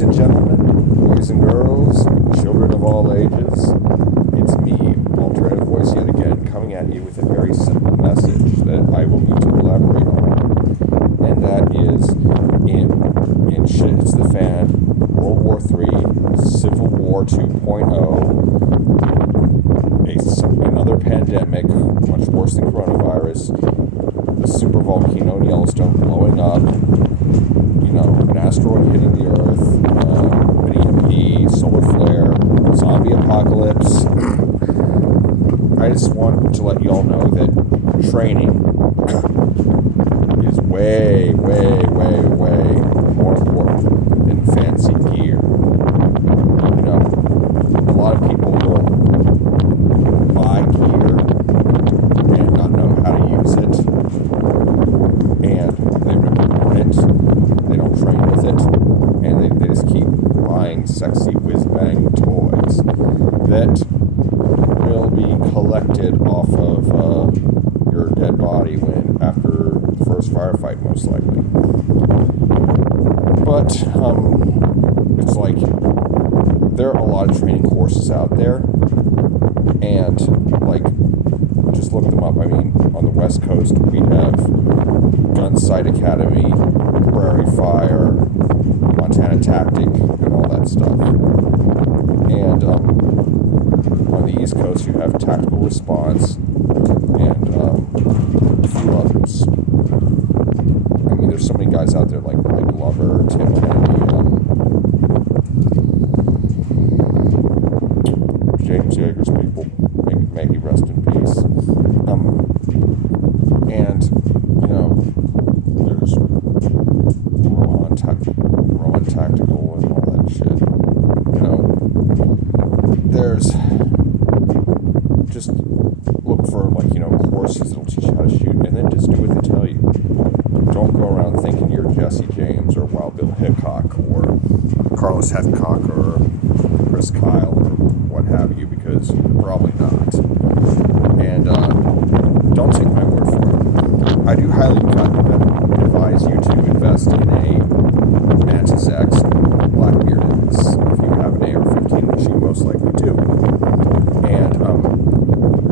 And gentlemen, boys and girls, children of all ages, it's me, Alternative Voice yet again, coming at you with a very simple message that I will need to elaborate on. And that is, in Shit Hits the Fan, World War III, Civil War 2.0, another pandemic, much worse than coronavirus, the supervolcano in Yellowstone blowing up, an asteroid hitting the Earth, an EMP, solar flare, zombie apocalypse. I just want to let you all know that training is way, way, way, way more important than fancy gear. A lot of people will buy gear and not know how to use it, and they never learn it. They don't train with it, and they just keep buying sexy whiz-bang toys that will be collected off of your dead body after the first firefight, most likely. But it's like there are a lot of training courses out there, and just look them up. I mean, on the West Coast we have Gunsight Academy, Prairie Fire, Montana Tactic, and all that stuff. And on the East Coast you have Tactical Response and a few others. I mean, there's so many guys out there like Glover, Tim Kennedy, James Yeager's people. May he rest in peace. And there's Rowan Tactical and all that shit. There's just look for courses that'll teach you how to shoot, and then just do what they tell you. Don't go around thinking you're Jesse James or Wild Bill Hickok or Carlos Hefcock or Chris Kyle or what have you, because you're probably not. And don't take my word for it. I do highly advise you to invest in a Mantis X Blackbeard. If you have an AR-15, which you most likely do. And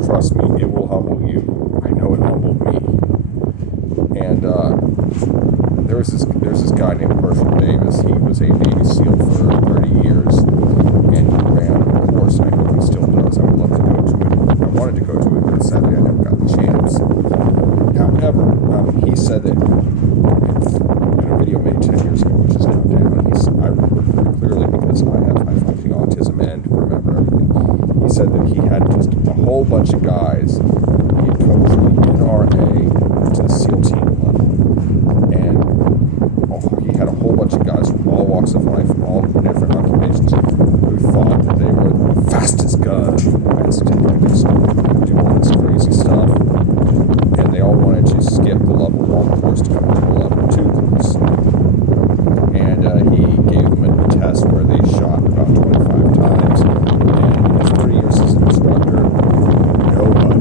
trust me, it will humble you. I know it humbled me. And there's this guy named Herschel Davis. He was a Navy SEAL for 30 years, and he ran a course, and I hope he still does. I would love to go to it. I wanted to go to it, but sadly I never got the chance. However, he said that in a video made 10 years ago, which is now down, I remember it very clearly because I have high-functioning autism and remember everything. He said that he had just a whole bunch of guys he had coached from NRA to the SEAL team level, and he had a whole bunch of guys from all walks of life, from all different occupations, who thought that they were the fastest guns in the West and do all this crazy stuff, and they all wanted to skip the level 1 course to come to the level 2 course. And he gave them a test where they shot about 25 times, and in his 3 years as an instructor, nobody,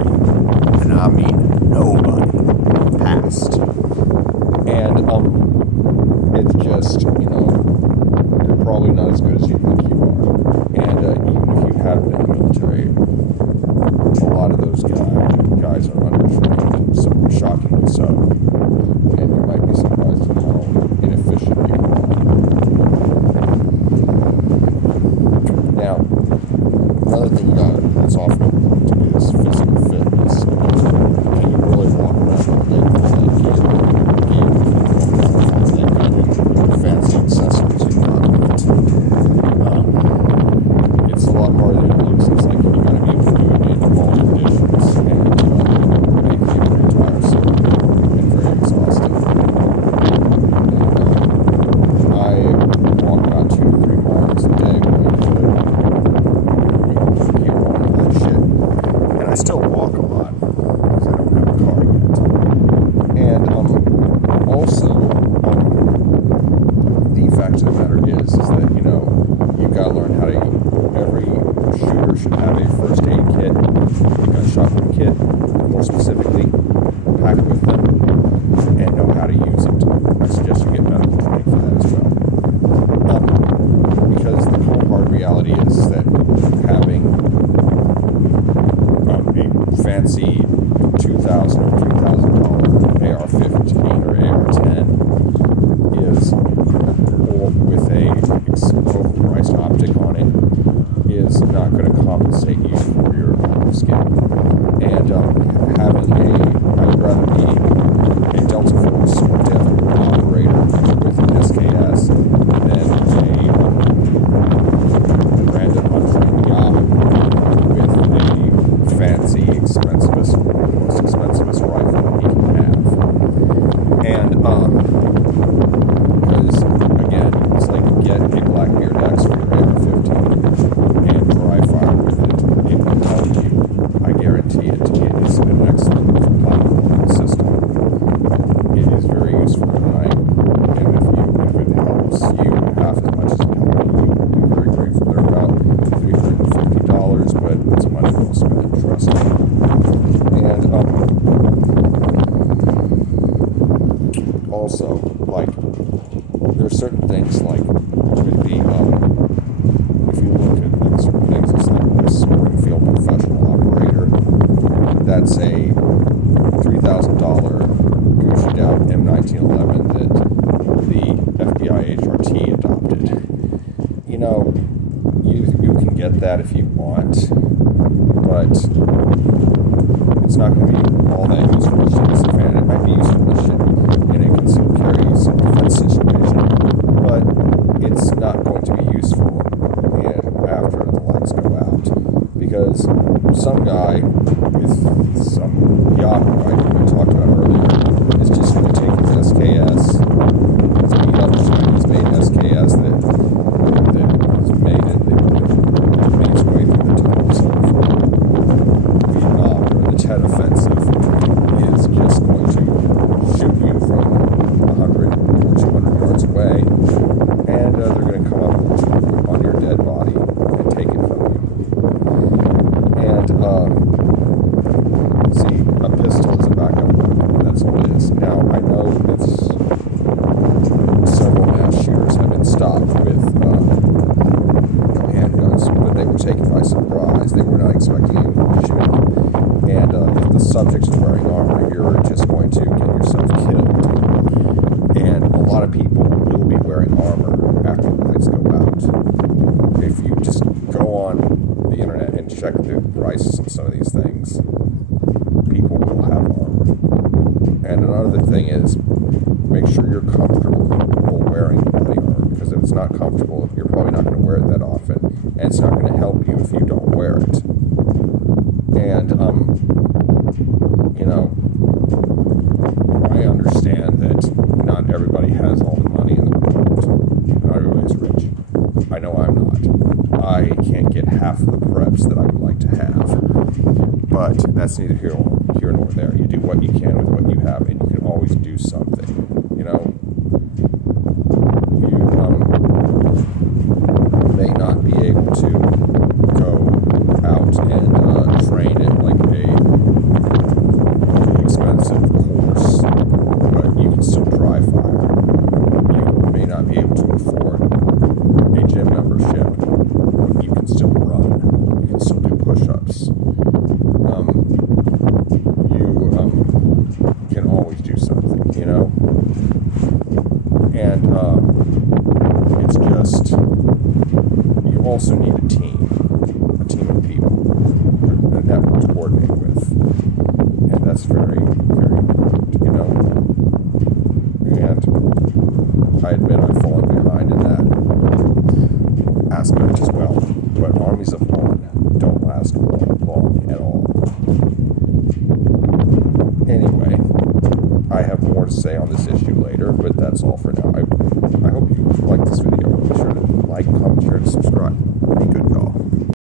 and I mean nobody, passed. And it's just, you're probably not as good as you think you are. And even if you have been in the military, a lot of those guys are undertrained, shockingly so. And you might be surprised at how inefficient you are. Now, another thing that's often overlooked is physical fitness. Can you really walk around all day with that gear? Fancy accessories you got on it. It's a lot harder than it looks. It's like you gotta be able to do it in all conditions, and it can be pretty tiresome and very exhausting. And I walk about 2 to 3 miles a day when I could, with gear on and all that shit. And I still walk a lot because I don't have a car yet. And also, the fact of the matter is that, you've got to learn how to, every shooter should have a first aid kit, a gunshot wound kit, more specifically, pack with them, and know how to use it. I suggest you get medical training for that as well. Blackbeard X for your AR-15 and dry fire with it, it will help you. I guarantee it. It is an excellent platforming system. It is very useful, and if it helps you half as much as it helped me, you will be very grateful. They're about $350, but it's money well spent, trust me. And also, like, there's certain things like with the if you look at certain things, it's like this Springfield professional operator. That's a $3,000 Gucci down M1911 that the FBI HRT adopted. You know, you can get that if you want, but it's not going to be all that useful as shit as a fan. It might be useful as shit, and it can still carry you some defense situation, but it's not going to be useful after the lights go out, because some guy with some Yahoo item I talked about earlier is just going to take his SKS, some Chinese-made SKS that is made its way through the tunnels of Vietnam, where the Tet Offensive is just going to shoot you from 100 or 200 yards away, and they're going to come up on your dead body and take it from you. And see, a pistol is a backup weapon. That's all it is. Now, I know it's several mass shooters have been stopped with handguns, but they were taken by surprise. They were not expecting anyone to shoot them. And if the subject is wearing armor, you're just going to get yourself killed. And a lot of people will be wearing armor after the lights go out. If you just go on the internet and check the prices of some of these things, people will have armor. And another thing is, make sure you're comfortable wearing body armor, because if it's not comfortable, you're probably not going to wear it that often, and it's not going to help you if you don't wear it. And, you know, I understand that not everybody has all the money in the world. Not everybody's rich. I know I'm not. I can't get half of the preps that I would like to have. But that's neither here nor there. You do what you can with what you have, and you can always do something. You know, you may not be able to go out and train at like a expensive course, but you can still dry fire. You may not be able to afford a gym membership, but you can still run. You can still do push-ups. You can always do something, you know? And it's just, you also need a team of people, a network to coordinate with, and that's very, very important, you know? And I admit I've fallen behind in that aspect as well, but armies of one don't last long at all. Anyway, I have more to say on this issue later, but that's all for now. I hope you liked this video. Be sure to like, comment, share, and subscribe. Be good, y'all.